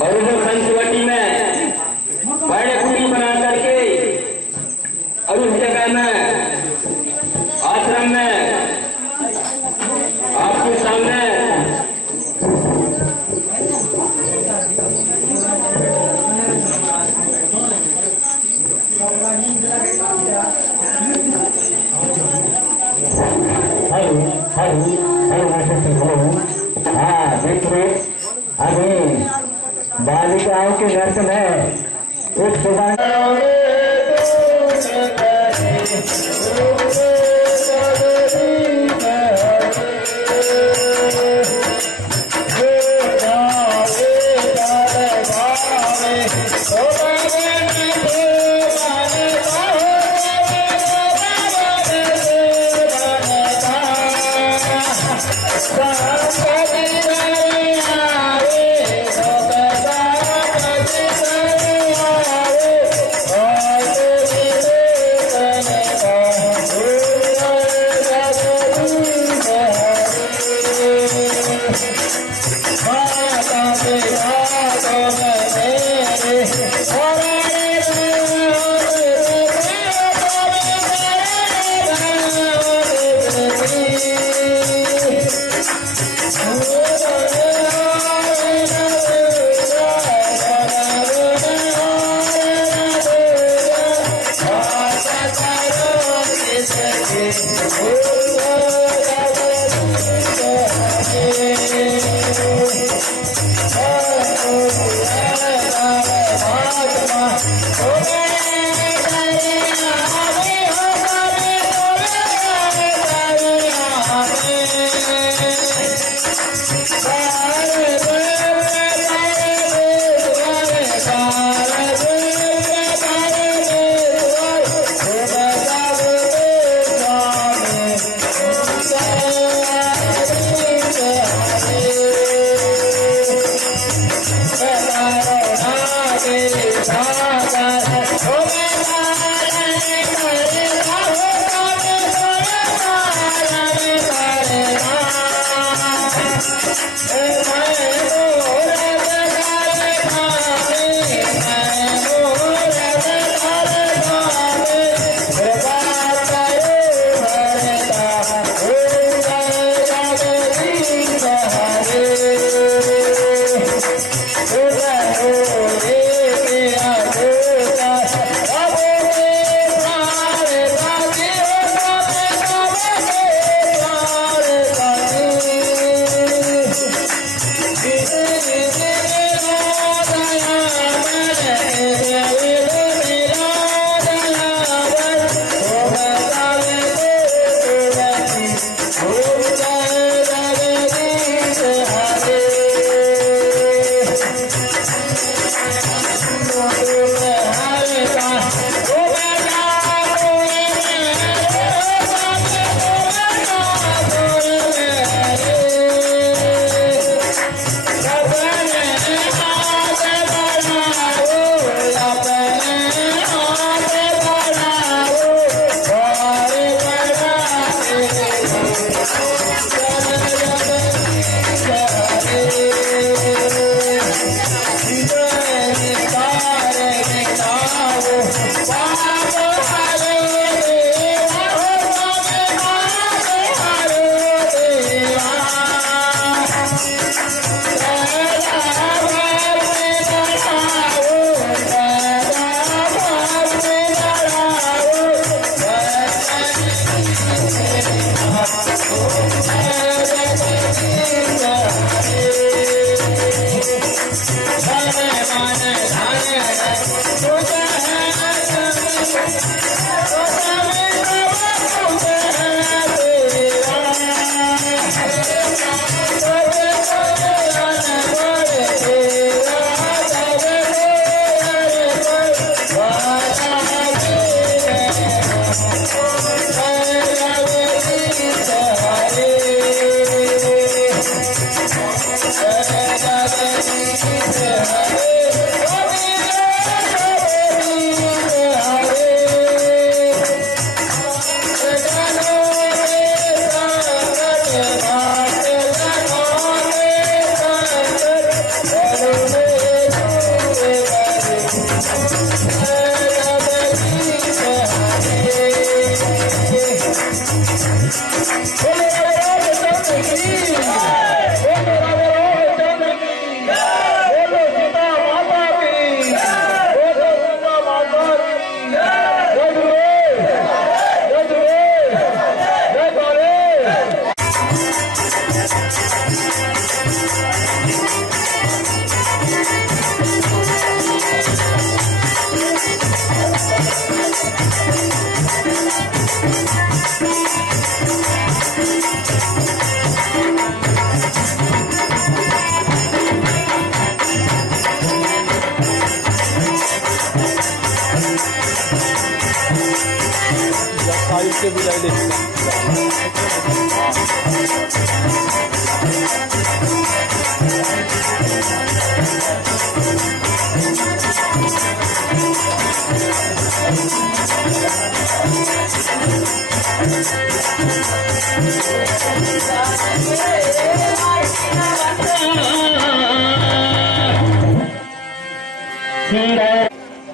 और उधर पंचवटी में बड़े पूरी बना करके और उस जगह में आश्रम में आपके सामने हाँ देखिए अभी बालिकाओं के दर्शन है एक सुबह Oh के भी लाइट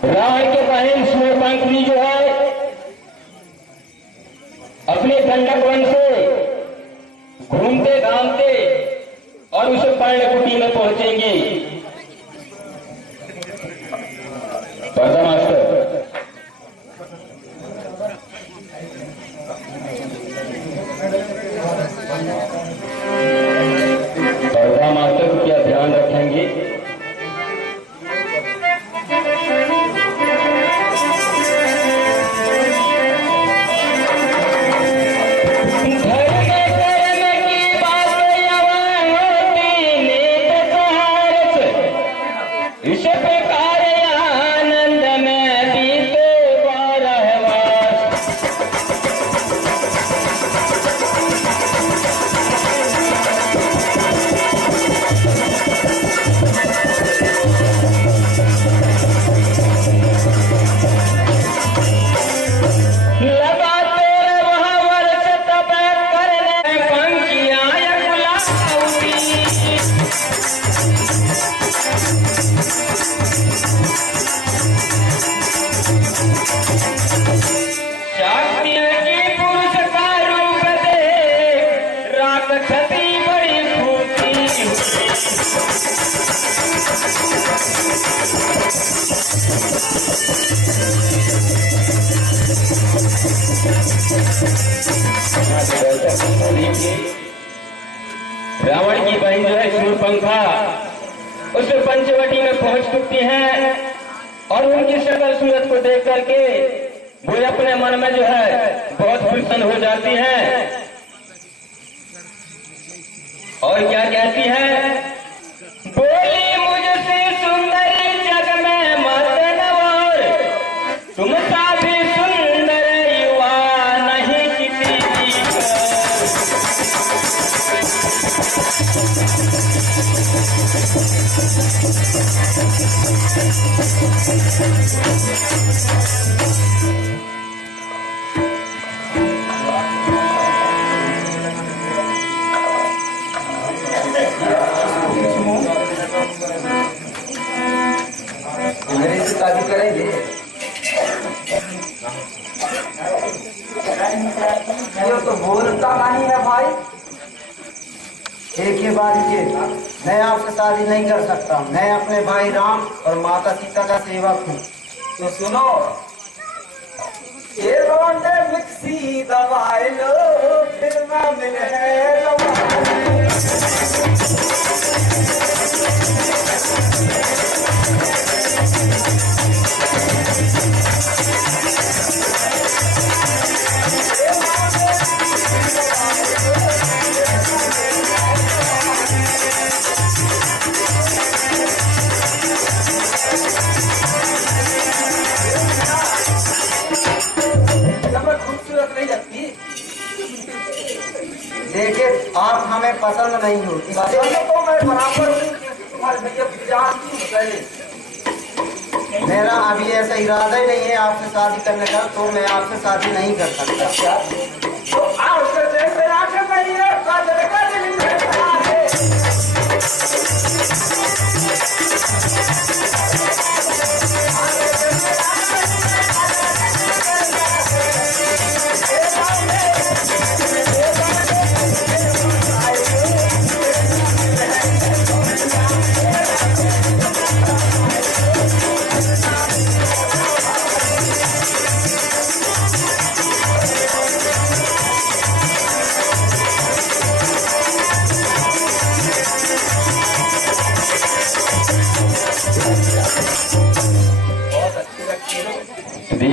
रावण के बहन सूर्यपंखी जो है अपने दंडक वन से घूमते घामते और उस पर्णकुटी में पहुंचेंगी। पर्दा मास्टर को क्या ध्यान रखेंगे? रावण की बहन जो है शूरपंखा उस पंचवटी में पहुंच चुकी हैं और उनकी शक्ल सूरत को देख करके वो अपने मन में जो है बहुत प्रसन्न हो जाती हैं और क्या कहती है? बोली मुझसे सुंदरी जग में मत नवार, तुम सा भी सुंदर युवा नहीं किसी की। मेरी से शादी करेंगे? ये तो बोलता नहीं है भाई। एक ही बात ये, मैं आपसे शादी नहीं कर सकता। मैं अपने भाई राम और माता सीता का सेवक हूँ। तो सुनो, ये रोंडे मिक्सी दवाई लो, फिर मैं मिले खूबसूरत नहीं लगती। देखिए, आप हमें पसंद नहीं होती। तो मैं बराबर हूँ, तुम्हारे भैया जानती हूँ पहले। मेरा अभी ऐसा इरादा ही नहीं है आपसे शादी करने का, तो मैं आपसे शादी नहीं कर सकता। तो आओ जैसे आके नहीं है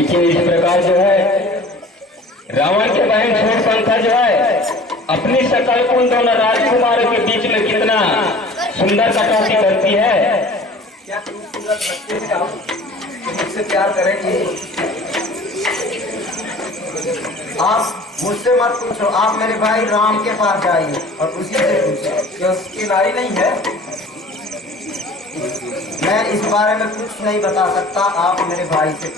लेकिन इस प्रकार जो है रावण के बहन शूर्पणखा जो है अपनी शकल को उन दोनों राजकुमारों के बीच में कितना सुंदर कटौती करती है। क्या खूबसूरत बच्चे हैं आप, तो मुझसे प्यार करेंगे? आप मुझसे मत पूछो, आप मेरे भाई राम के पास जाइए और उसी से पूछो। क्या उसकी नारी नहीं है? मैं इस बारे में कुछ नहीं बता सकता, आप मेरे भाई से।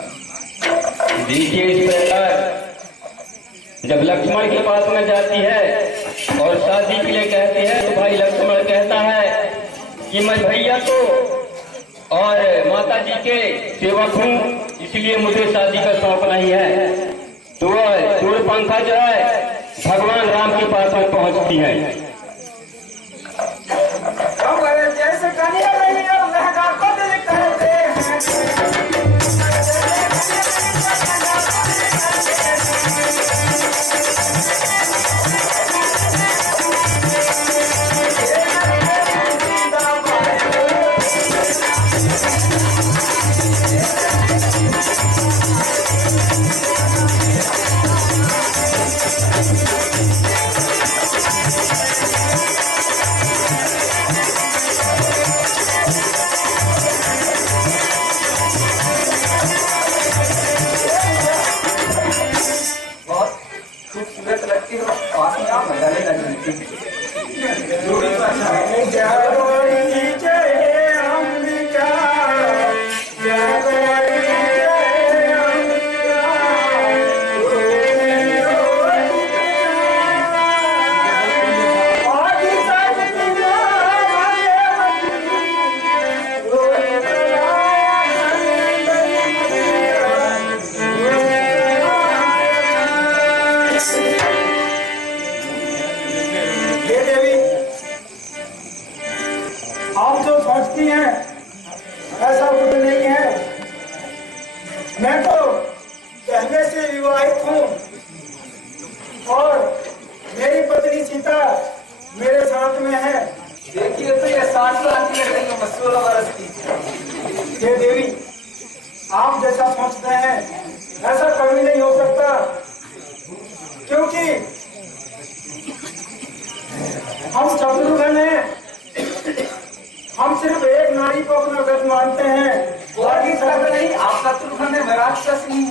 देखिए इस प्रकार जब लक्ष्मण के पास में जाती है और शादी के लिए कहती है तो भाई लक्ष्मण कहता है कि मैं भैया को और माता जी के सेवक हूँ, इसलिए मुझे शादी का शौक नहीं है। तो शूर्पणखा जो है भगवान राम के पास में पहुंचती है। जैसे कन्या नहीं और लहका को दिल कहते हैं। खूबसूरत लगती हो, पास में आप बदलने लगती सोचती हैं ऐसा कुछ नहीं है। मैं तो पहले से विवाहित हूँ और मेरी पत्नी सीता मेरे साथ में है। देखिए तो ये 60 लाख की लग रही है, 16 वर्ष की। ये देवी आप जैसा सोचते हैं ऐसा कभी नहीं हो सकता, क्योंकि हम शत्रुघ्न हैं। हम सिर्फ एक नारी को अपना व्रत मानते हैं और भी सब नहीं। आप शत्रुघ्न है, राक्षस नहीं।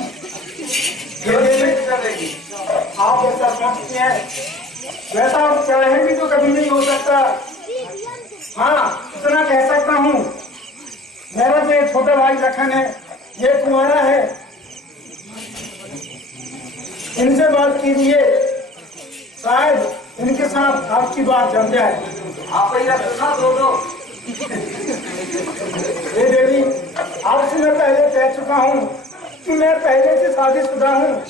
आप ऐसा सोचती हैं वैसा आप चाहें भी तो कभी नहीं हो सकता। हाँ इतना कह सकता हूँ, मेरा जो एक छोटा भाई लखन है ये कुंवारा है, इनसे बात कीजिए, शायद इनके साथ आपकी बात जम जाए। आप ही रखना दो। ये देवी आपसे मैं पहले कह चुका हूँ कि मैं पहले से शादीशुदा हूँ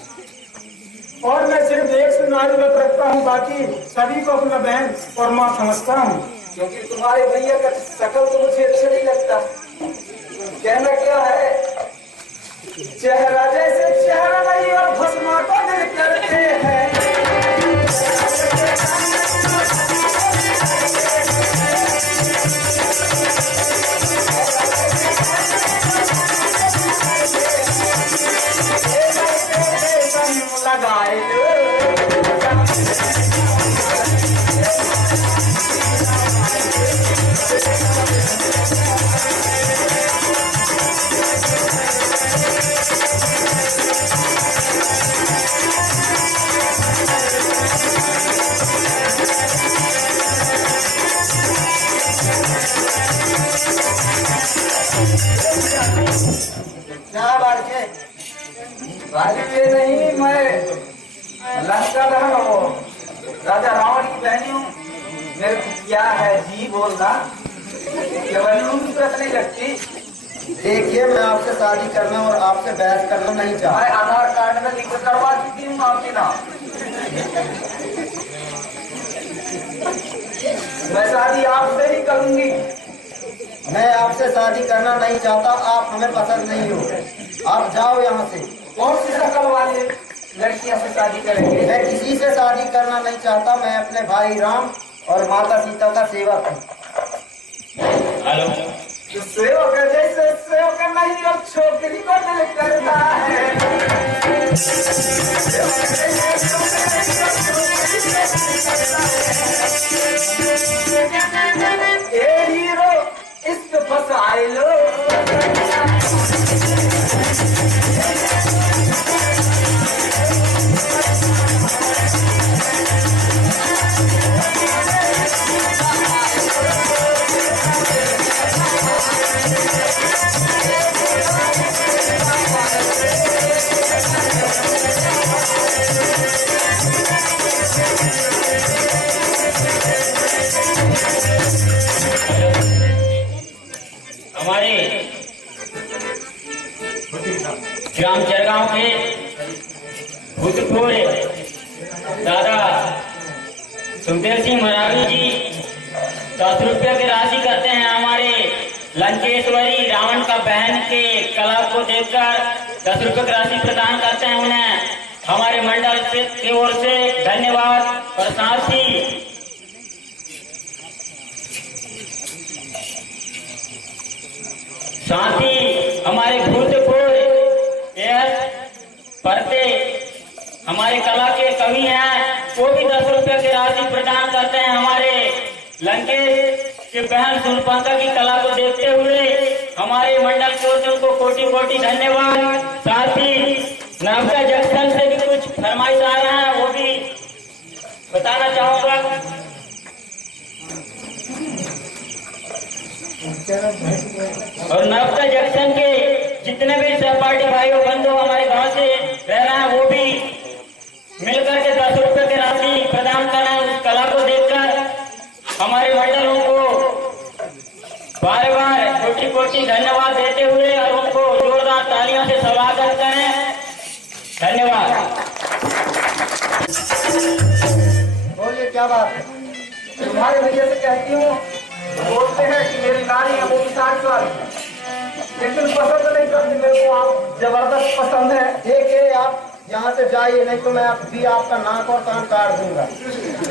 और मैं सिर्फ एक से नारी व्रत रखता हूँ, बाकी सभी को अपना बहन और माँ समझता हूँ। क्योंकि तुम्हारे भैया का शकल तो मुझे अच्छा नहीं लगता। कहना क्या है, चेहरा जैसे चेहरा नहीं और भस्मा को दिल करते हैं। ये नहीं, मैं लंका दहन हो राजा रावण की बहनी हूँ। मेरे को क्या है जी बोलना, केवल खूबसूरत नहीं लगती। देखिए मैं आपसे शादी करना और आपसे बहस करना नहीं चाहता। मैं आधार कार्ड में लिख करवा चुकी हूँ आपके नाम। मैं शादी आपसे ही करूंगी। मैं आपसे शादी करना नहीं चाहता, आप हमें पसंद नहीं हो, आप जाओ यहाँ से। कौन सी शकल वाली लड़कियां से शादी करेंगे? मैं किसी से शादी करना नहीं चाहता, मैं अपने भाई राम और माता सीता का सेवक हूँ। हेलो, सेवक जैसे सेवक नहीं अब छोकरी को दिल करता है। ए हीरो इश्क फसाए लो। हमारे ग्राम चरगांव के भूतपूर्व दादा सुखदेव सिंह मरावी जी 10 रुपये की राशि करते हैं। हमारे लंकेश्वरी रावण का बहन के कला को देखकर 10 रुपये की राशि प्रदान करते हैं। उन्हें हमारे मंडल से की ओर से धन्यवाद। और साथ ही हमारे भूतपूर्व परते हमारे कला के कवि हैं, वो भी 10 रुपये की राशि प्रदान करते हैं। हमारे लंकेश की बहन सुनपंखा की कला को देखते हुए हमारे मंडल की ओर से उनको कोटि कोटि धन्यवाद। साथ ही नवका जंक्शन से भी कुछ फरमाइश आ रहा है, वो भी बताना चाहूंगा। और नवका जंक्शन के जितने भी सहपाठी भाइयों बंधु हमारे गांव से रह रहे हैं, वो भी मिलकर के 10 रुपये की राशि प्रदान कर रहे हैं। उस कला को देखकर हमारे मंडलों को बार बार कोटि कोटि धन्यवाद देते हुए और उनको जोरदार तालियों से स्वागत करें। धन्यवाद। बोलिए क्या बात है? तुम्हारे भैया से कहती हूँ, बोलते हैं कि मेरी नारी है वो भी 60 साल, लेकिन पसंद नहीं करती मेरे को। आप जबरदस्त पसंद है। देखिए आप यहाँ से जाइए, नहीं तो मैं भी आपका नाक और कान काट दूंगा।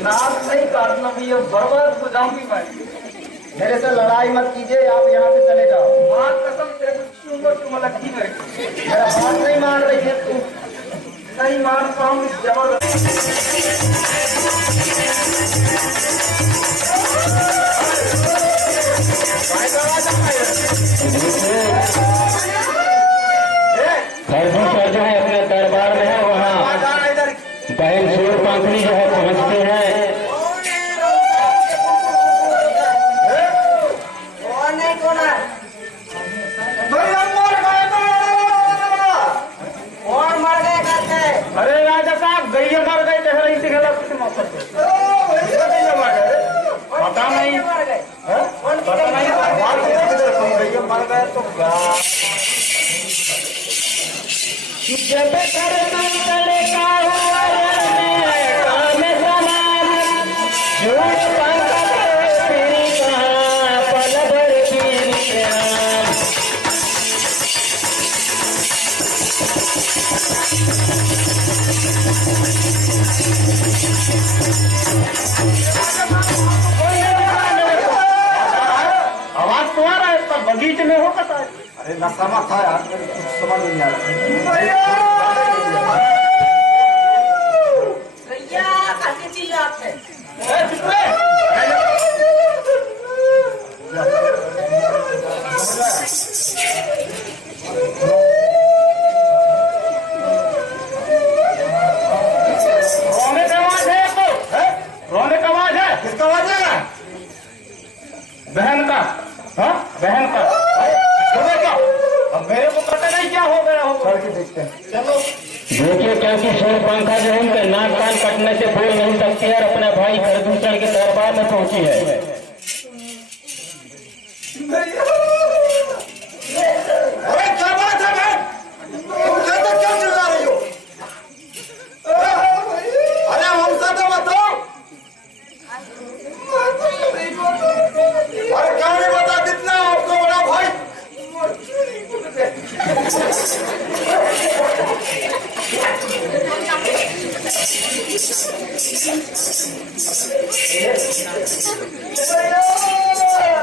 नाक नहीं काटना भैया, बर्बाद हो जाऊंगी मैं। मेरे से लड़ाई मत कीजिए, आप यहाँ से चले जाओ। माँ कसम तेरे को क्यों लगती है? मेरा बात नहीं मान रही है तू। नहीं मान पाऊंगी, जबरदस्त। जो है अपने दरबार में है, वहाँ बहन सूर पंखनी जो है पहुँचते हैं। अरे राजा साहब, गैया मर गए तो रही सिखला कुछ मौसम पता नहीं, पता नहीं गैया मर गए तो जब कर मंगल का हुआ काम समान, झूठ पंखा फिर कहाँ पल भर फिर श्याम। आवाज तो आ रहा है, पर बगीचे में हो कता है। अरे नशा मत था यार, मेरे को कुछ समझ नहीं आ रहा। रोने का आवाज है तो, रोने का आवाज है। किसका आवाज है? बहन का। हाँ, बहन का। अब मेरे को पता नहीं क्या हो गया हो। चल के देखते हैं। चलो देखिए, क्योंकि सूर पंखा जो है उनके नाक कान कटने से बोल नहीं सकती है और अपने भाई प्रदूषण के दरबार में पहुंची है। अरे क्या बात है बहन? तुम कहते क्यों चिल्ला रही हो? अरे हमसे तो बताओ। अरे क्या नहीं बता, कितना आपको बड़ा भाई?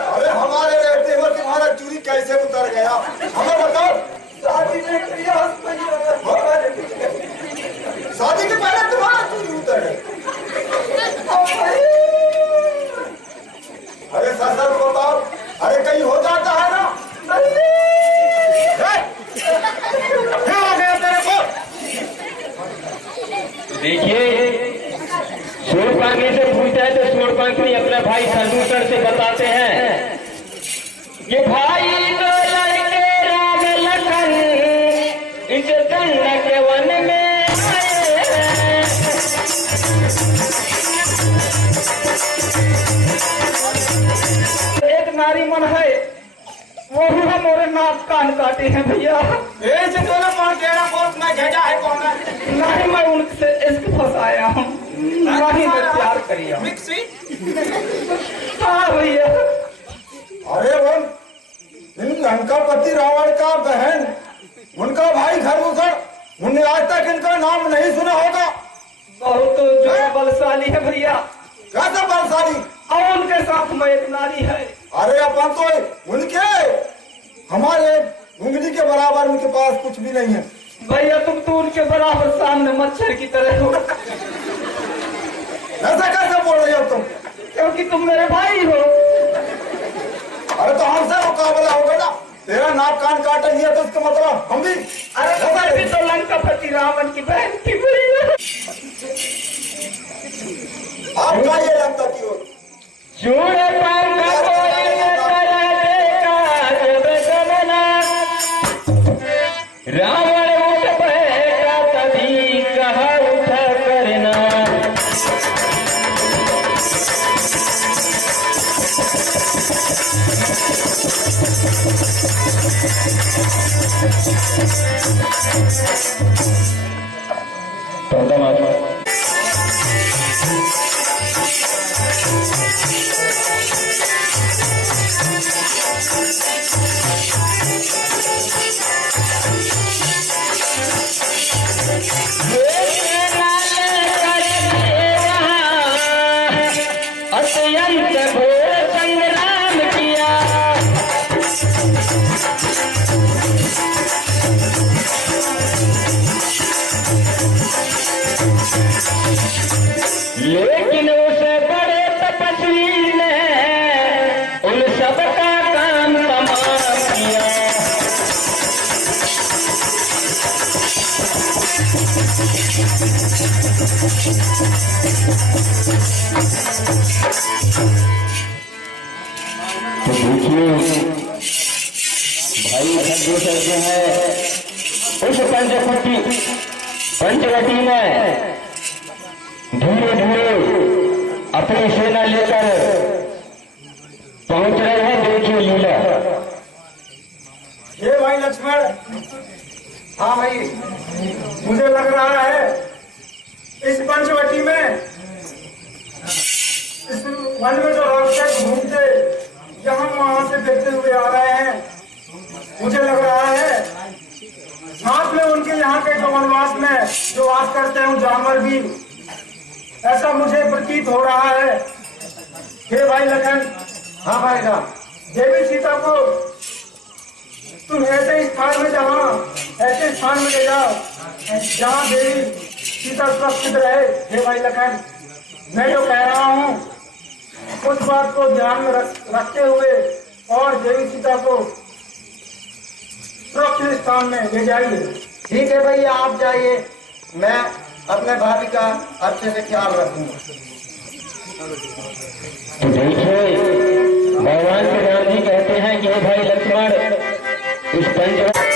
अरे हमारे रहते हुए कैसे उतर गया हमें बताओ। शादी नहीं किया शादी के पहले तुम्हारा चोरी उतर गया। अरे सर बताओ, अरे कहीं हो जाता है ना। क्या हो गया तेरे को? देखिए, शूरपंखी से पूछता है तो शूरपंखी अपने भाई खरदूसर से बताते हैं ये भाई तो लड़के राग लखन इस दंड के वन में आए हैं। एक नारी मन है वो भी हमारे नाक कान काटे हैं भैया। ऐसे दोनों कौन तेरा पोस्ट में भेजा है कौन है? नहीं मैं उनसे इश्क फंसाया हूँ, नहीं मैं प्यार करिया। मिक्सी? हाँ भैया। अरे वो इन लंकापति रावण का बहन, उनका भाई खरदूसर, उन्हें आज तक इनका नाम नहीं सुना होगा। बहुत जो बलशाली है भैया। कैसा बलशाली? और उनके साथ में एक नारी है। अरे अपन तो उनके हमारे उंगली के बराबर उनके पास कुछ भी नहीं है। भैया तुम तो उनके बराबर सामने मच्छर की तरह हो। ऐसा कैसे बोल रही हो तुम? क्योंकि तुम मेरे भाई हो। अरे तो हमसे मुकाबला होगा ना। तेरा नाक कान काट लिया तो इसका मतलब हम भी। अरे तो भी तो लंकापति रावण की बहन थी भैया। आप जाइए लंकापति हो। शूरपंख कोई न तरह देखा जब गगना, रावण उठ बैठा तभी कहा उठ करना। अत्यंत घोर संग्राम किया, लेकिन उस बड़े तपस्वी ने उन सबका काम तमाम किया। तो देखिए भाई खरदूसर जो है उस पंचवटी में धीरे धीरे अपनी सेना लेकर पहुंच रहे हैं। देखिए लीला। ये भाई लक्ष्मण, हाँ भाई, मुझे लग रहा है इस पंचवटी में, इस वन में जो राक्षस घूमते यहाँ वहां से देखते हुए आ रहे हैं, मुझे लग रहा है साथ में उनके यहाँ के जो वनवास में जो वास करते हैं जानवर भी, ऐसा मुझे प्रतीत हो रहा है। हे भाई लखन। हाँ भाई साहब। देवी सीता को तुम ऐसे स्थान में ऐसे स्थान में ले जाओ जहाँ देवी सीता सुरक्षित रहे। हे भाई लखन, मैं जो कह रहा हूँ उस बात को ध्यान में रखते हुए और देवी सीता को सुरक्षित स्थान में ले जाइए। ठीक है भैया, आप जाइए, मैं अपने भाभी का अच्छे से ख्याल रखूंगा। तो देखिए भगवान श्री राम जी कहते हैं कि भाई लक्ष्मण इस पंचवटी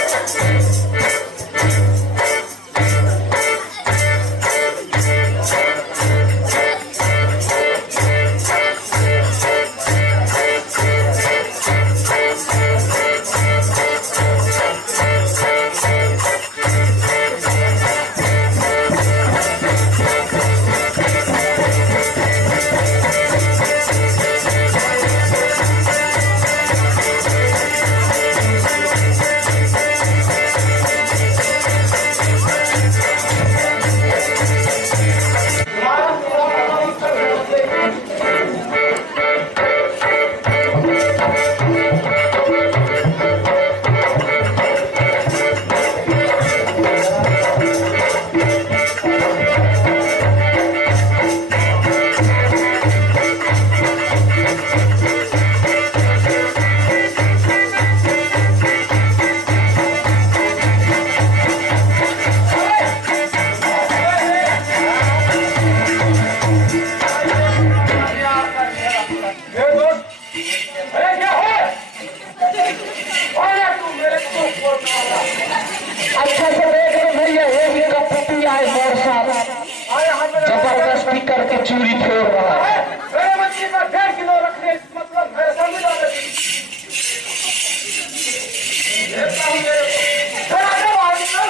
चूरी छोड़ रहा है। मेरे मंत्री का 1.5 किलो रखने मतलब है, समझ लो। देखता हूँ मेरे को। चला जाओ आगे चल।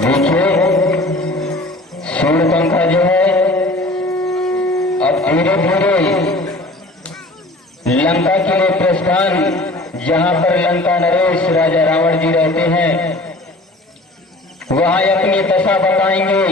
देखिए सूर्यपंखा जो है अब धीरे धीरे लंका के लिए प्रस्थान, जहां पर लंका नरेश राजा रावण जी रहते हैं, वहां अपनी दशा बताएंगे।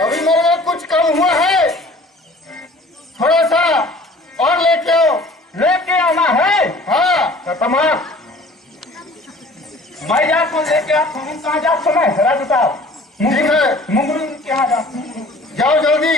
अभी मेरे कुछ कम हुआ है, थोड़ा सा और लेके आओ। लेके आना है? हाँ तमाम मैं जात को लेके आप कहाँ जात समय राजू साहब? ठीक है, मुंगरू के यहाँ जात। जाओ जल्दी।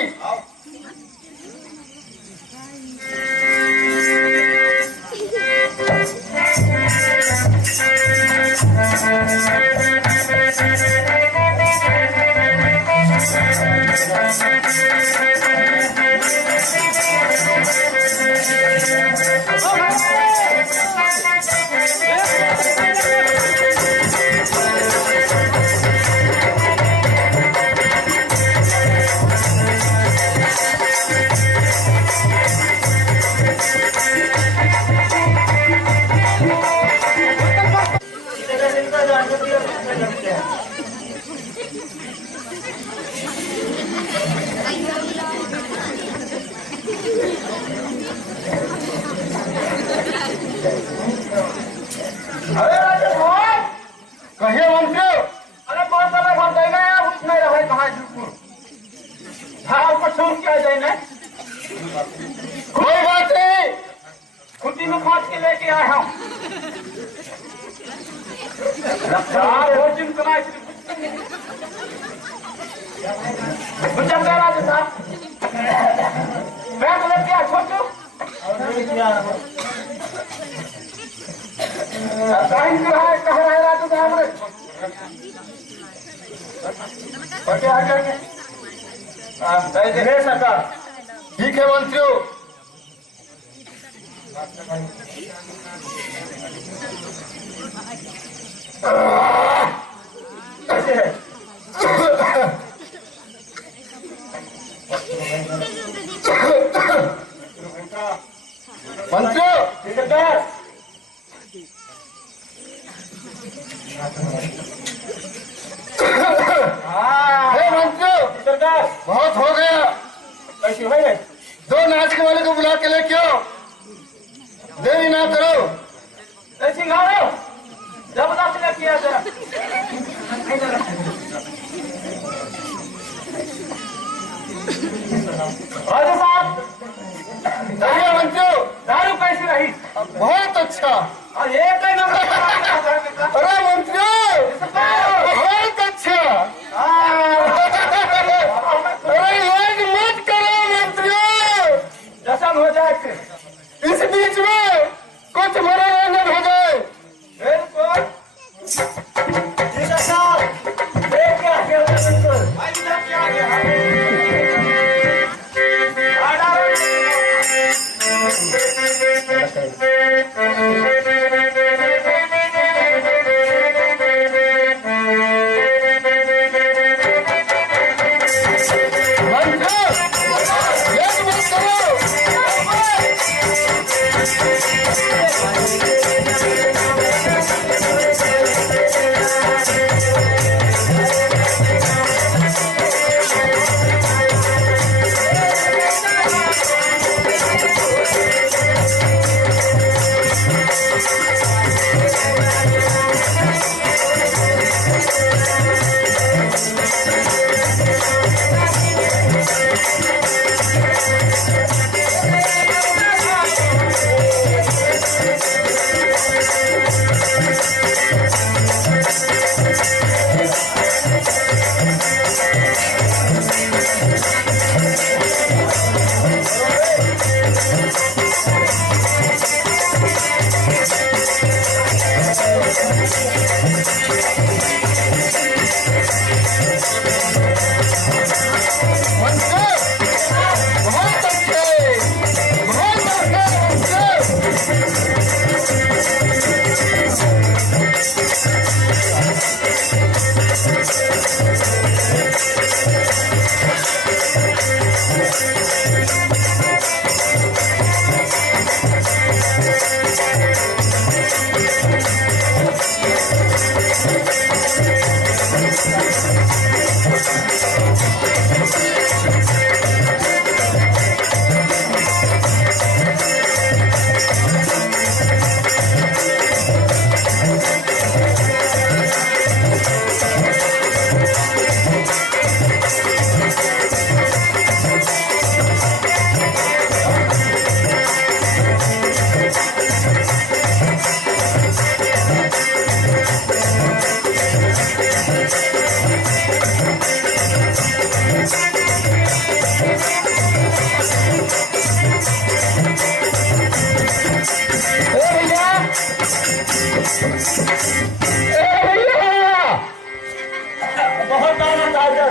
कहिए मंत्री। अरे कौन सा मैं भाग जाएगा यार, उठ नहीं रहा है कहाँ हाँ छोड़ क्या जाए। कोई बात नहीं, खुदी में खाद के लेके आया हूँ। भोजन कमाए मैं बोले क्या छोटू कह रहा है राजू साहब ठीक है मंत्रियों। मंत्रियों हे मंत्रियों, बहुत हो गया। बुला के लेके आओ। देरी ना करो। सिंघाड़ो जबरदस्त ने किया था। राजा साहब मंत्रियों, दारू कैसी रही? बहुत अच्छा। और एक ही नंबर अरे मंत्रियों, बहुत अच्छा। अरे लाज मत करो मंत्रियों, जश्न हो जाए फिर। इस बीच में कुछ मनोरंजन हो जाए। बिल्कुल जी साहब, देख के आगे बिल्कुल भाई साहब क्या आगे बहुत आनंद आया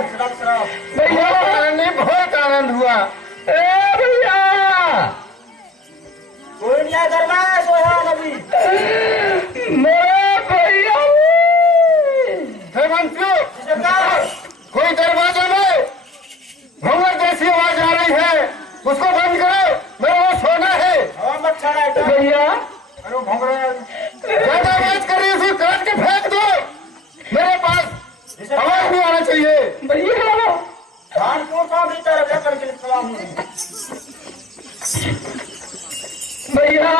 भैया, बहुत आनंद हुआ। भैया कोई नहीं आया घर में सोया नबी मेरे भैया हे मंत्रियों, कोई दरवाजे में भंवर जैसी आवाज आ रही है, उसको बंद करो, मेरा वो सोना है। मत छाड़ा भैया ज्यादा आवाज कर रही है, उसको काट के फेंक दो। मेरे पास आवाज नहीं आना चाहिए। भैया कानपुर का भी तरह करके लिखवा हूँ। भैया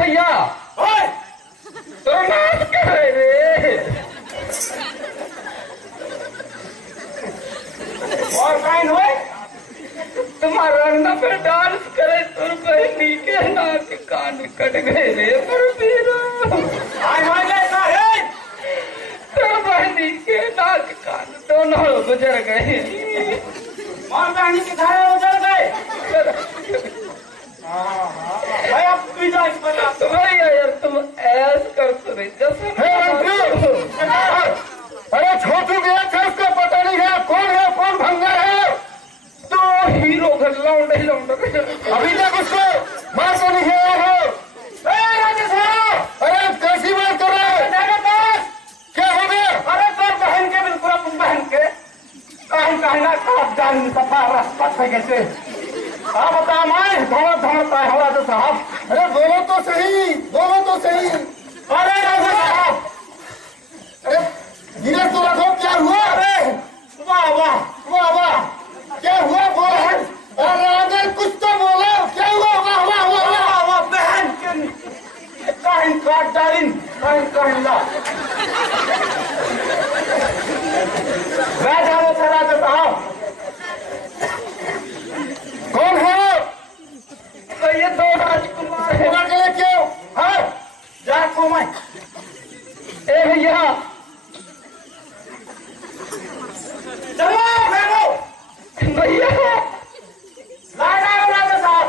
भैया तो नाच करे रे और काइन हुए तुम्हारा अंडा पे डांस करे तुर बहनी के नाक कान कट गए रे पर पीरा आए ऐसा है तुर बहनी के नाक कान दोनों गुजर गए और बहनी के धारे उजड़ गए। भाई अब पी जाओ इस पर आप। भैया यार तुम ऐस कर तो नहीं जैसे हे मंत्रियों, अरे छोटू गया था, उसको पता नहीं है कौन भंगा है। तो हीरो घर लौंडे अभी तक उसको मार तो नहीं आया हो। अरे कैसी बात कर रहे हो? क्या हो गया? अरे तो बहन के बिल्कुल अपन बहन के कहीं ना काट जान सफा रास्ता थे कैसे आप बता माए धोना हवा तो साहब। अरे बोलो तो सही। अरे राजा साहब, अरे धीरे तो रखो, क्या हुआ? अरे वाह वाह वाह क्या हुआ? बोलो। अरे आगे कुछ तो बोलो, क्या हुआ? वाह वाह वाह वाह वाह, बहन काहिन काट डालिन काहिन ला मैं जानो चला तो साहब कौन है वो? तो ये दो राजकुमार है। पकड़ के ले क्यों? हाँ जा को मैं ए भैया चलो फेरो भैया लाना राजा साहब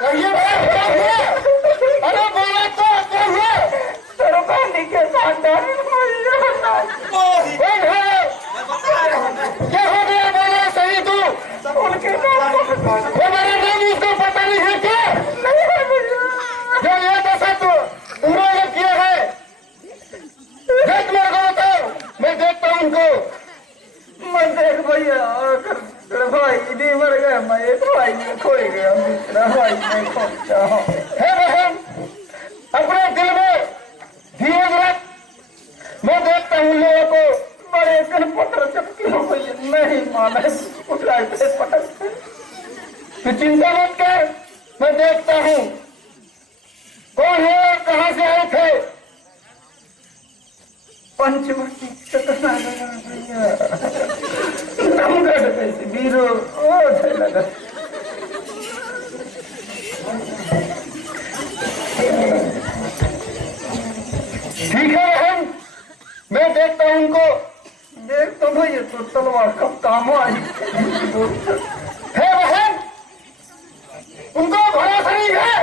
कहिए भाई, क्या हुआ? अरे बोला तो क्या हुआ? सरपानी के साथ कौन है? क्या हो गया? बोला सही तू। उनके साथ हमारा नाम उसको पता नहीं है क्या? नहीं है भैया जो ये दशा तो उन्होंने किया है, देख मेरे को बताओ, मैं देखता हूँ उनको। मैं देख भैया तेरे भाई नहीं मर गए मैं एक भाई में खो गया दूसरा भाई में खोता हूँ हे बहन, अपने दिल में धीरज रख, मैं देखता हूँ लोगों को। बड़े गणपत्र चपकी हो गई नहीं माना उठाए थे पटक से तू चिंता मत कर, मैं देखता हूँ कौन है और कहाँ से आए थे। पंचवटी नमगढ़ कैसे बीरो ओ लगा ठीक है बहन, मैं देखता हूँ उनको। देख तो भैया तो तलवार कब काम आई हे बहन, उनको भरोसा नहीं है।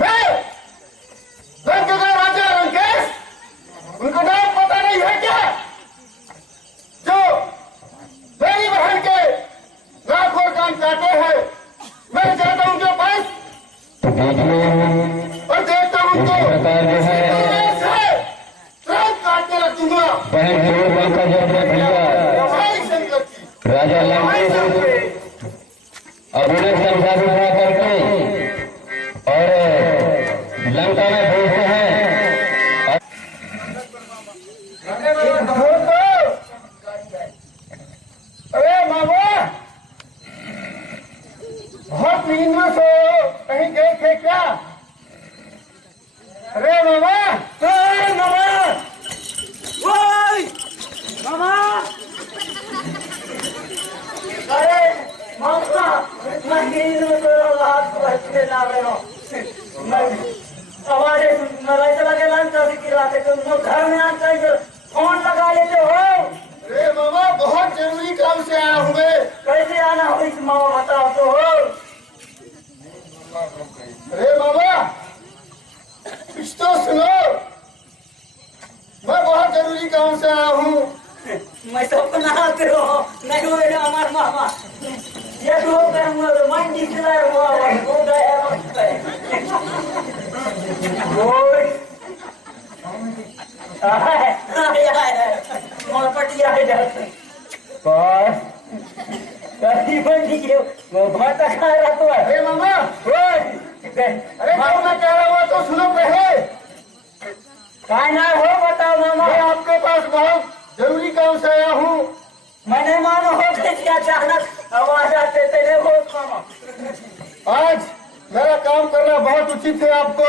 मैं लंक का राजा लंकेश, उनको नाम पता नहीं है क्या? जो मेरी बहन के लाखों कान काटे हैं, मैं जाता हूँ उनके पास और देखता हूँ उनको तुरंत काट के रख दूंगा। जय शंकर की। राजा लंकेश अब उन्हें समझा बुझा करके और लंका में भेजते हैं। अरे मामा, बहुत नींद में सो, कहीं गए थे क्या? अरे मामा, मामा, अरे मामा मैं नींद में तो रात को अच्छे ना रहे हो आवाज मैं चला के लंच की रात तुम लोग घर में आते हैं फोन लगा लेते हो। अरे मामा, बहुत जरूरी काम से आया हूँ मैं। कैसे आना हो इस मामा बताओ तो हो। अरे मामा, कुछ तो सुनो, मैं बहुत जरूरी काम से आया हूँ। मैं सबको नहाते हो नहीं हो हमारे मामा ये तो मैं निकला हुआ हो गया पटिया है बस वो भाटा खा रहा तो अरे मामा, अरे जो मैं कह रहा हूँ तो सुनो पहले। काय ना हो बताओ मामा। मैं आपके पास बहुत जरूरी काम से आया हूँ। मैं नहीं मानो हो गई अचानक आवाज आते तेरे हो मामा। आज मेरा काम करना बहुत उचित है आपको।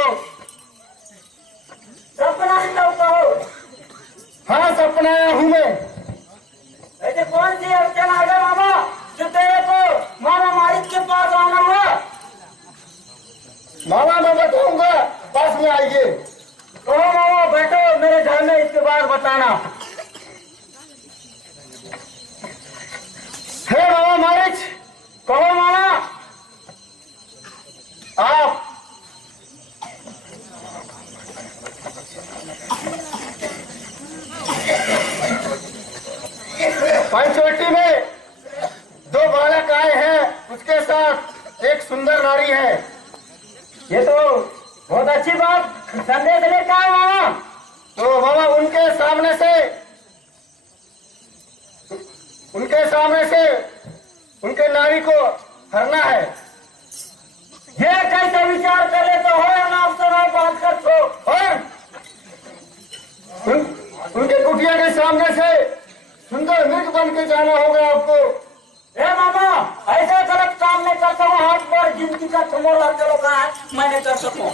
सपना तो कहो। हाँ, सपना आया हूँ मैं। ऐसे कौन सी अड़चन आ गया मामा जो तेरे को मामा मालिक के पास आना हुआ। मामा मैं बताऊंगा, पास में आइए। कहो मामा बैठो मेरे घर में इसके बाद बताना। हे मामा मालिक, कहो मामा। आप पंचवटी में दो बालक आए हैं, उसके साथ एक सुंदर नारी है। ये तो बहुत अच्छी बात संदेश लेकर आए मामा। तो मामा उनके सामने से उनके नारी को हरना है। ये कैसे विचार कर ले तो हो हम आपसे बात कर तो और उनके कुटिया के सामने से सुंदर मृग बन के जाना होगा आपको। ए मामा, ऐसा गलत काम नहीं कर सकूं। हाथ पर जिंदगी का थमोला चलो कहा है मैं नहीं कर सकूं।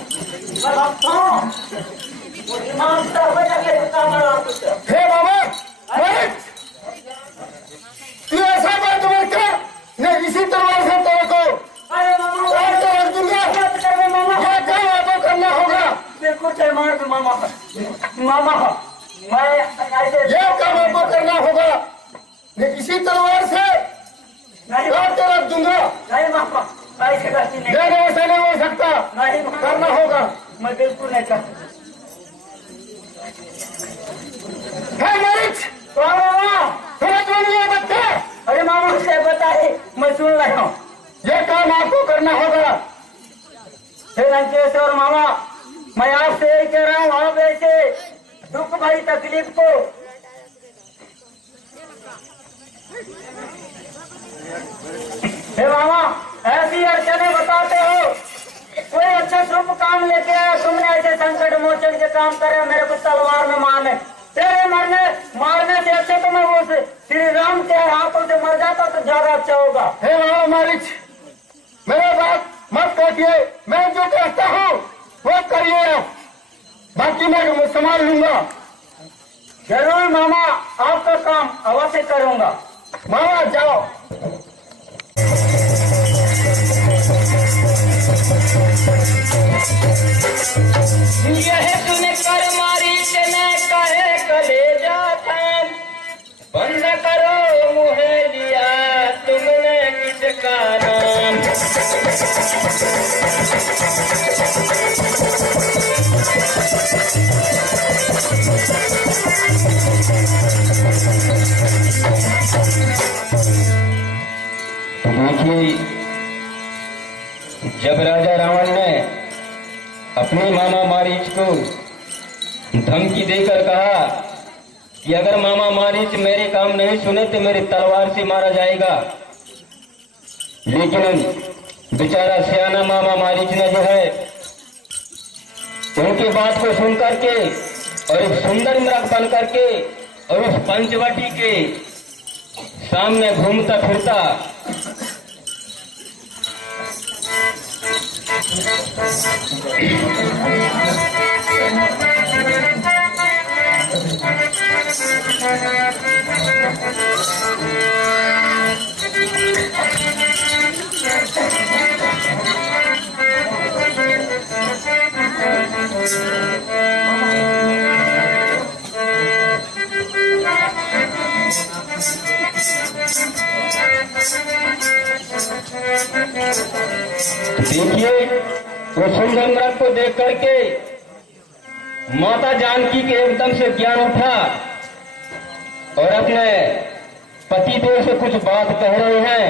हे बाबा, तू ऐसा बात मत कर, नहीं इसी तलवार से तेरे को अरे मामा, ये काम आपको करना होगा। बिल्कुल सही मार दो मामा। मामा मैं ऐसे ये काम आपको करना होगा, नहीं इसी तलवार से नहीं काट के रख दूंगा। नहीं मामा, ऐसे गलती नहीं नहीं ऐसा नहीं हो सकता, नहीं मामा, करना होगा। मैं बिल्कुल नहीं कर। है मरीच, समझ में नहीं है बच्चे? अरे मामा से बताए, मैं सुन रहा हूँ। ये काम आपको करना होगा। हे लंकेश्वर मामा, मैं आपसे यही कह रहा हूँ, आप ऐसे दुख भरी तकलीफ को हे मामा ऐसी अड़चने बताते हो। कोई अच्छा शुभ काम लेके आया, तुमने ऐसे संकट मोचन के काम करे, मेरे को तलवार में मारने, तेरे मारने से अच्छा तो मैं वो श्री राम के हाथों से मर जाता तो ज्यादा अच्छा होगा। हे बाबा मारिच, मेरे बात मत काटिए, मैं जो कहता हूँ वो करिए, बाकी मैं संभाल लूंगा। जरूर मामा, आपका काम अवश्य करूंगा। मामा जाओ। यह सुनकर मारीच ने कहे कलेजा था, बंद करो मुँह लिया तुमने किसका नाम। देखिए, जब राजा रावण ने अपने मामा मारीच को धमकी देकर कहा कि अगर मामा मारीच मेरे काम नहीं सुने तो मेरी तलवार से मारा जाएगा, लेकिन बेचारा सियाना मामा मारीच ने जो है उनकी बात को सुन करके और एक सुंदर मृग बन करके और उस पंचवटी के सामने घूमता फिरता देखिए, वो सुंदर मृग को देख करके माता जानकी के एकदम से ज्ञान उठा और अपने पति देव से कुछ बात कह रहे हैं।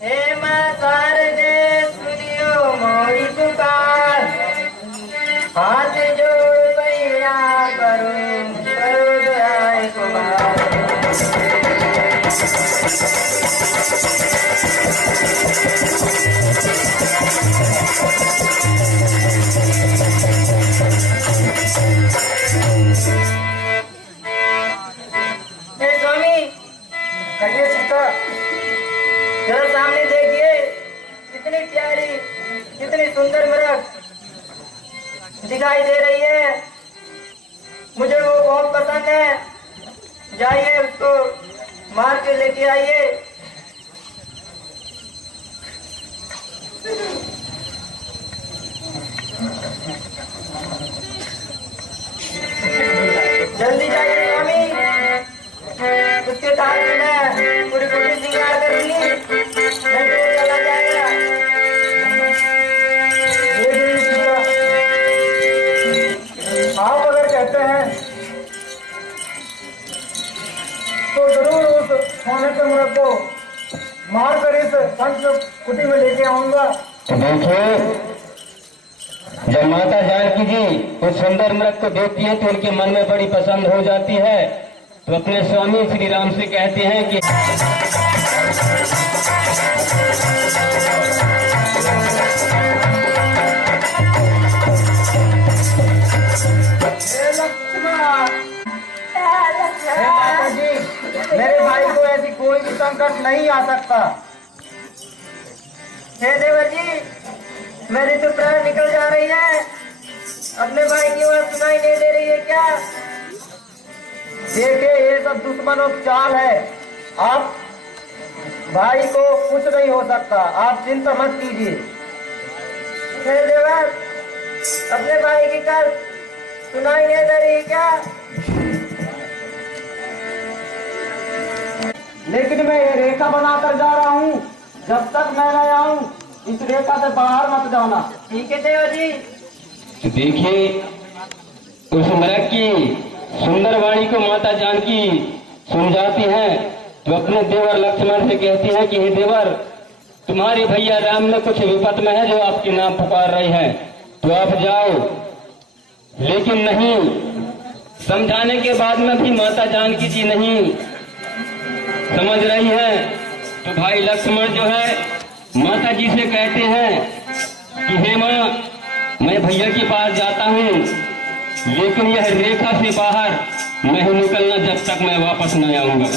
हे मां शारदे सुनियो मोरी पुकार, हाथ जोड़ पैया करो दया कुमार। स्वामी कहिए सीता, जरा सामने देखिए, कितनी प्यारी कितनी सुंदर मृग दिखाई दे रही है, मुझे वो बहुत पसंद है। जाइए उसको मार के लेके आइए। जल्दी जाइए स्वामी, उसके साथ में पूरी पूरी श्रृंगार करूंगी, नहीं तो वो चला जाएगा। आप अगर कहते हैं तो जरूर उस सोने के मृग को मार कर इस पंच कुटी में लेके आऊंगा। तो देखिए, जब माता जानकी जी उस सुंदर मृग को देखती है तो उनके मन में बड़ी पसंद हो जाती है, तो अपने स्वामी श्री राम से कहते हैं कि माता जी, मेरे भाई को ऐसी कोई भी तंग संकट नहीं आ सकता। हे देवर जी, मेरी तो प्राण निकल जा रही है। अपने भाई की आवाज सुनाई नहीं दे रही है क्या? देखिए, ये सब दुश्मनों की चाल है। आप भाई को कुछ नहीं हो सकता, आप चिंता मत कीजिए। हे देवर, अपने भाई की कर सुनाई नहीं दे रही है क्या? लेकिन मैं ये रेखा बनाकर जा रहा हूँ, जब तक मैं नहीं आऊँ इस रेखा से बाहर मत जाना। ठीक है देवर जी। देखिए, उस मृग की सुंदर वाणी को माता जानकी सुन जाती हैं, तो अपने देवर लक्ष्मण से कहती है कि हे देवर, तुम्हारे भैया राम ने कुछ विपत में है जो आपके नाम पुकार रहे हैं, तो आप जाओ। लेकिन नहीं, समझाने के बाद में भी माता जानकी जी नहीं समझ रही है, तो भाई लक्ष्मण जो है माता जी से कहते हैं कि हे माँ, मैं भैया के पास जाता हूँ, लेकिन यह रेखा से बाहर नहीं निकलना जब तक मैं वापस नहीं आऊंगा।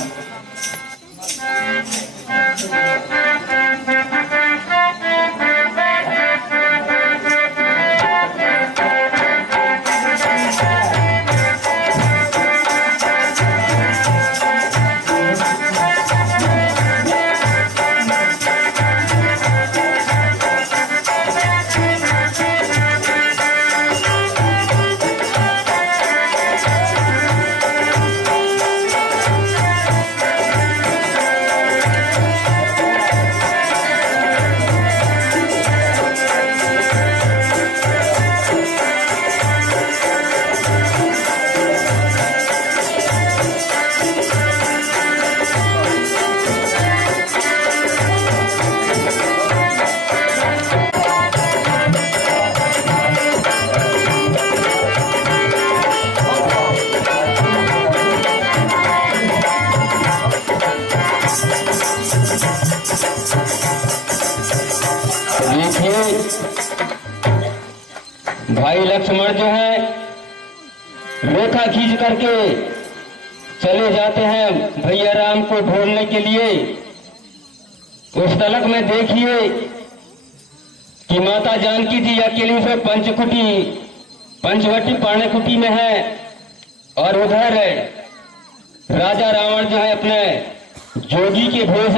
भाई लक्ष्मण जो है रेखा खींच करके चले जाते हैं भैया राम को ढूंढने के लिए। उस तलक में देखिए कि माता जानकी जी अकेली से पंचवटी पाणेकुटी में है, और उधर राजा रावण जो है अपने जोगी के भेष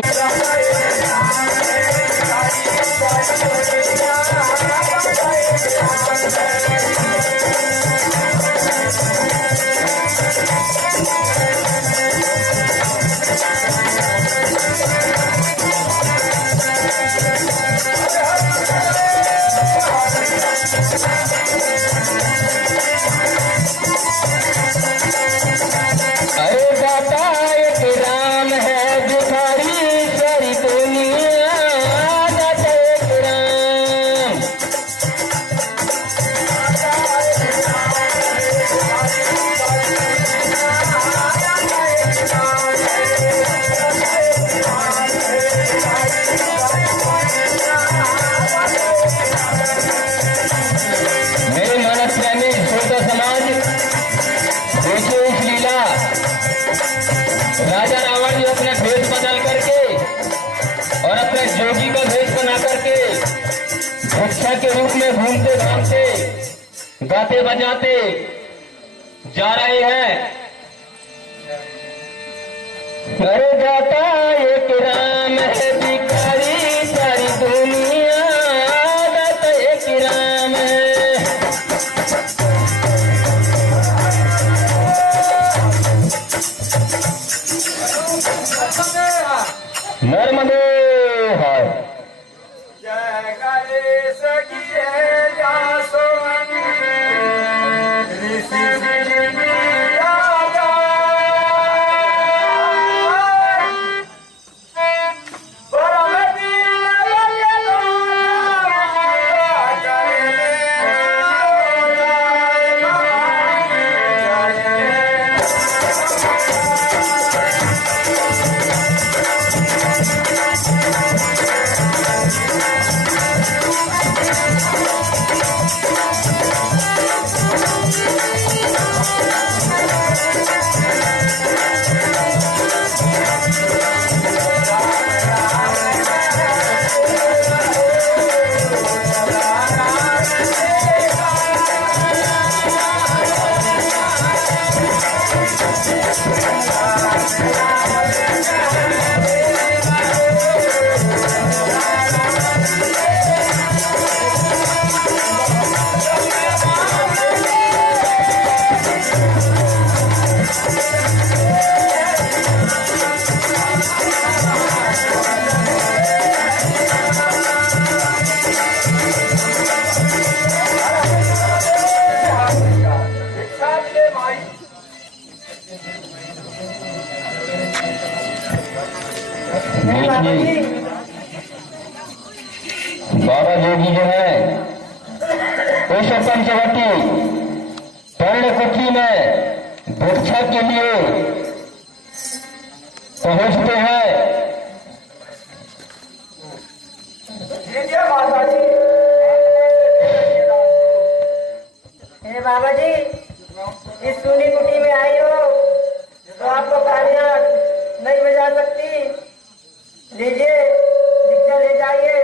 राजा रावण जो अपने भेष बदल करके और अपने जोगी का भेष बना करके भिक्षा के रूप में घूमते घामते गाते बजाते जा रहे हैं। अरे गाता एक राम है भिखारी सारी दुनिया, गाता एक राम है। नर्मदे हाय जय गणेश की जासो ऋषि हैं उस पंचवटी पर्णकुटी में भिक्षा के लिए पहुंचते हैं। माता जी। हे बाबा जी, इस सुनी कुटी में आई हो तो आपको तालियां नहीं बजा सकती। लीजिए, भिक्षा ले जाइए।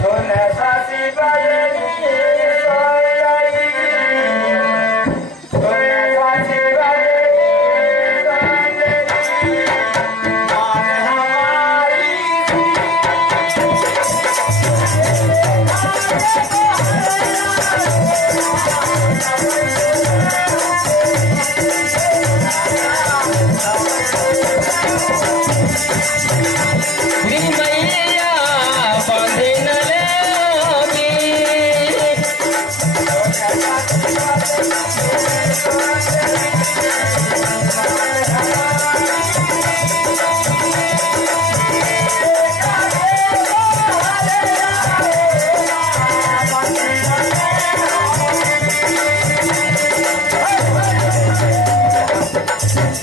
सोने सासी बजनी सोयारी, सोने सासी बजनी सोयारी, मान हमारी मैया बांधे न लेगी,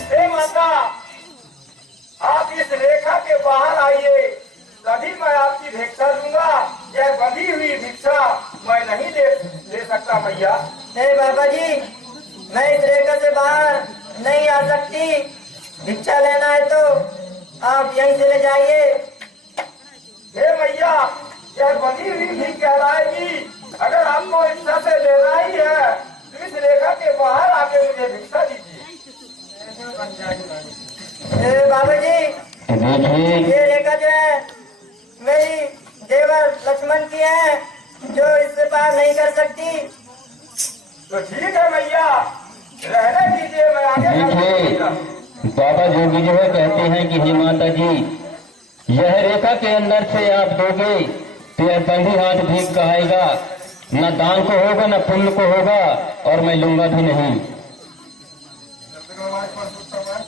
हे माता, आप इस रेखा के बाहर आइए, तभी मैं आपकी भिक्षा दूंगा। यह बंधी हुई भिक्षा मैं नहीं ले सकता मैया। हे बाबा जी, मैं इस रेखा से बाहर नहीं आ सकती। भिक्षा लेना है तो आप यहीं से ले जाइए। हे मैया, यह बंधी हुई भी कहलाएगी। अगर आपको इच्छा से लेना ही है तो इस रेखा के बाहर आके मुझे भिक्षा दीजिए। हे बाबा जी, देखिए ये रेखा जो है मेरी देवर लक्ष्मण की है, जो इससे पार नहीं कर सकती। तो ठीक है मैया, रहने दीजिए, मैं आगे देखिए बढ़ूंगा। बाबा जोगी जो है कहते हैं कि हे माता जी, यह रेखा के अंदर से आप दोगे तो यह बंधी हाथ भीख कहाएगा, न दान को होगा न पुण्य को होगा, और मैं लूंगा भी नहीं।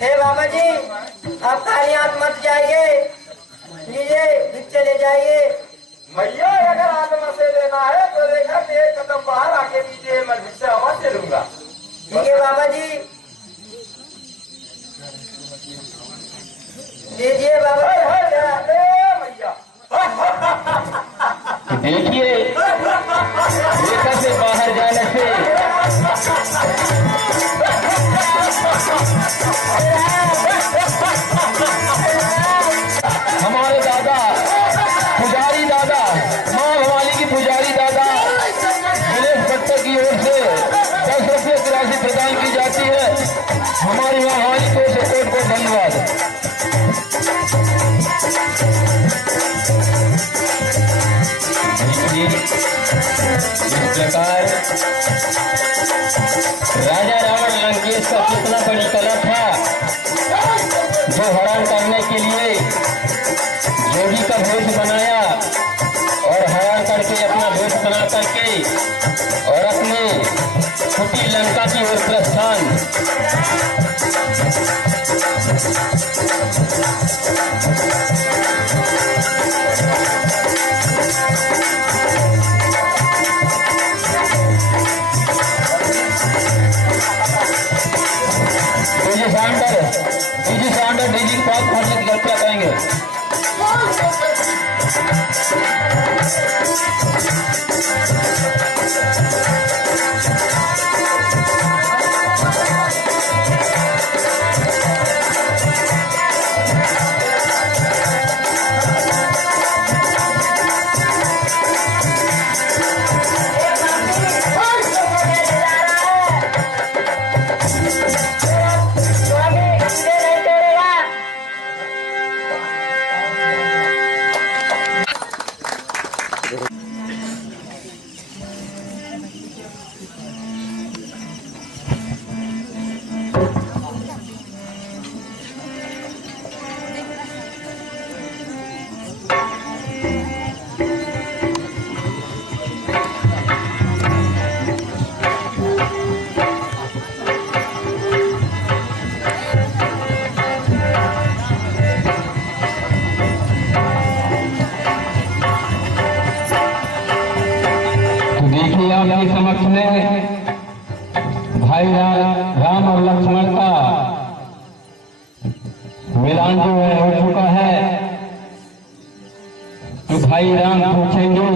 हे बाबा जी, आप खाली हाथ मत जाइए। लीजिए, भिक्षा ले जाइए। मैया, अगर आत्मा से लेना है तो रेखा के एक कदम बाहर आके दीजिए, मैं भिक्षा अवश्य लूंगा। ठीक है बाबा जी, लीजिए बाबा जी भिक्षा। मैया, देखिए रेखा से बाहर जाने से हमारे दादा पुजारी दादा, माँ भवानी की पुजारी दादा दिनेश भट्ट की ओर से 10 रुपये की राशि प्रदान की जाती है। हमारी माँ भवानी को सपोर्ट को धन्यवाद। इस प्रकार राजा रावण लंकेश का कितना बड़ी कला था, जो हरण करने के लिए योगी का भेष बनाया और हरण करके अपना भेष बना करके और अपने कुटी लंका की ओर प्रस्थान। डीजी सांडर डीजी की बात करने की गलतियां करेंगे। आपके समक्ष में भाई राम और लक्ष्मण का मिलान जो है हो चुका है। तो भाई राम पूछेंगे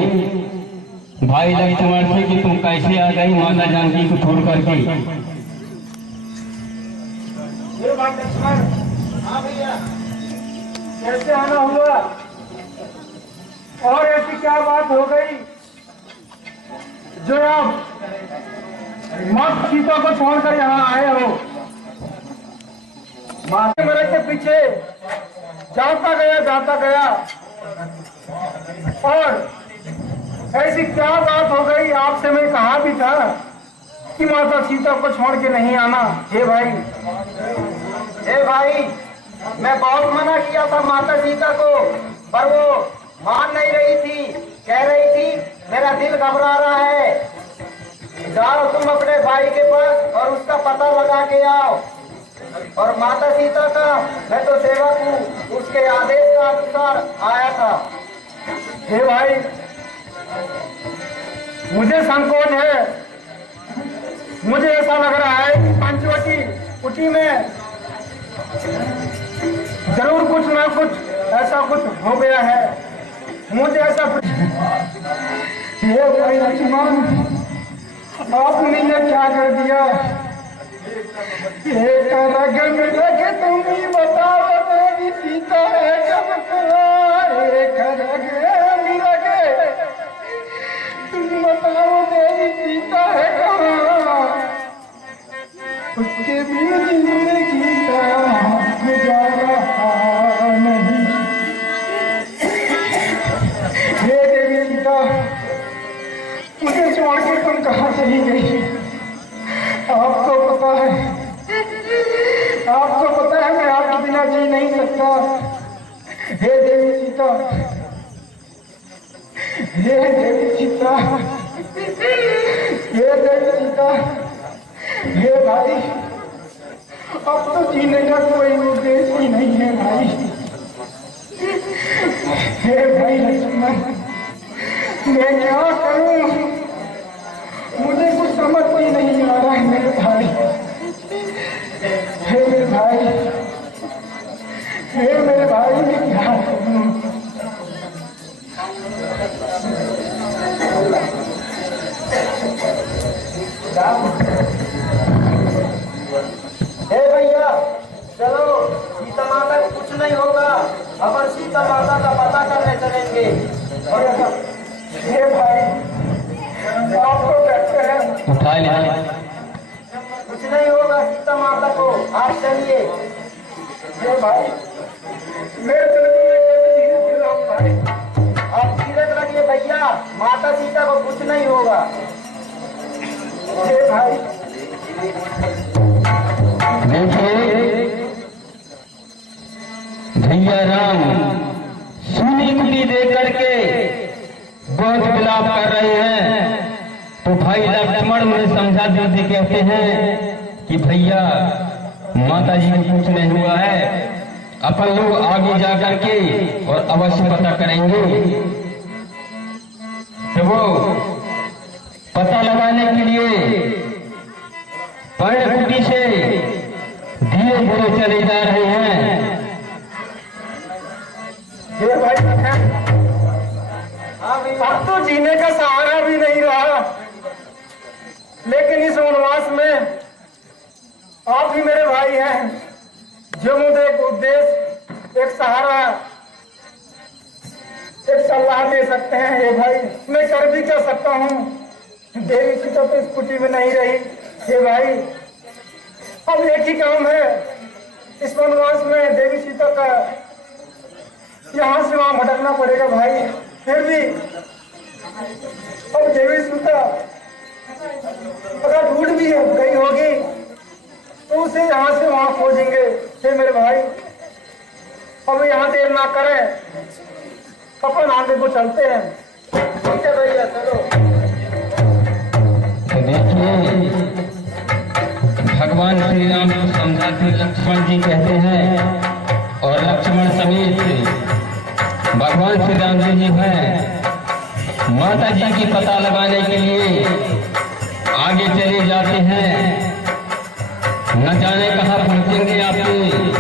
भाई लक्ष्मण से कि तुम कैसे आ गई माता जानकी को छोड़ करके। भाई लक्ष्मण, हाँ भैया, कैसे आना हुआ और ऐसी क्या बात हो गई जो आप माता सीता को छोड़कर यहाँ आए हो? माता मरे के पीछे जाता गया और ऐसी क्या बात हो गई? आपसे मैं कहा भी था कि माता सीता को छोड़ के नहीं आना। हे भाई, मैं बहुत मना किया था माता सीता को, पर वो मान नहीं रही थी। कह रही थी मेरा दिल घबरा रहा है, जाओ तुम अपने भाई के पास और उसका पता लगा के आओ। और माता सीता का मैं तो सेवक हूँ, उसके आदेश का अनुसार आया था। हे भाई, मुझे संकोच है, मुझे ऐसा लग रहा है कि पंचवटी कुटी में जरूर कुछ ना कुछ ऐसा कुछ हो गया है। मुझे ऐसा कुछ ये भाई लक्ष्मण, आपने ये क्या कर दिया? एक रग में लगे तुम ही बताओ देवी सीता है कब? एक रग में लगे तुम बताओ देवी सीता है कहाँ? उसके बिना जिंदगी का गुजारा नहीं। हे देवी सीता, मुझे छोड़ के तुम कहाँ चली गई? आपको पता है मैं आपके बिना जी नहीं सकता। हे देवी सीता, हे देवी सीता, हे देवी सीता, हे भाई, अब तो जीने का कोई उद्देश्य ही नहीं है भाई। हे भाई लक्ष्मण, मैं क्या करूं? मुझे कुछ समझ कोई नहीं आ रहा है मेरे भाई। हे मेरे भाई, हे मेरे भाई, मैं क्या करूं? हे भैया, चलो, सीता माता को कुछ नहीं होगा, अपन सीता माता का पता करने चलेंगे। हे भाई, आप तो कहते हैं उठा लिया, कुछ नहीं होगा सीता माता को, आप चलिए। हे भाई, मेरे दिल में भाई, आप धीरज रखिए भैया, माता सीता को कुछ नहीं होगा। हे भाई, देखिए भैया राम सुनी कुटी देख करके बहुत विलाप कर रहे हैं। तो भाई लक्ष्मण मुझे समझा देते कहते हैं कि भैया माता जी को कुछ नहीं हुआ है, अपन लोग आगे जा करके और अवश्य पता करेंगे। तो वो पता लगाने के लिए पर्णकुटी से धीरे धीरे चले जा रहे हैं। हे भाई, अब तो जीने का सहारा भी नहीं रहा, लेकिन इस वनवास में आप ही मेरे भाई हैं जो मुझे एक उद्देश्य, एक सहारा, एक सलाह दे सकते हैं। हे भाई, मैं कर भी क्या सकता हूँ? देवी सीता तो इस कुटी में नहीं रही। हे भाई, अब एक ही काम है इस वनवास में, देवी सीता का यहाँ से वहां भटकना पड़ेगा भाई। फिर भी अब देवी सीता अगर ढूंढ भी गई होगी तो उसे यहाँ से वहां खोजेंगे। हे मेरे भाई, अब यहाँ देर ना करें, अपन आगे को चलते हैं। ठीक है भैया, चलो। तो देखिए भगवान श्री राम को समझाते लक्ष्मण जी कहते हैं और लक्ष्मण समेत भगवान श्री राम जी हैं माता जी की पता लगाने के लिए आगे चले जाते हैं। न जाने कहाँ पहुंचेंगे आपके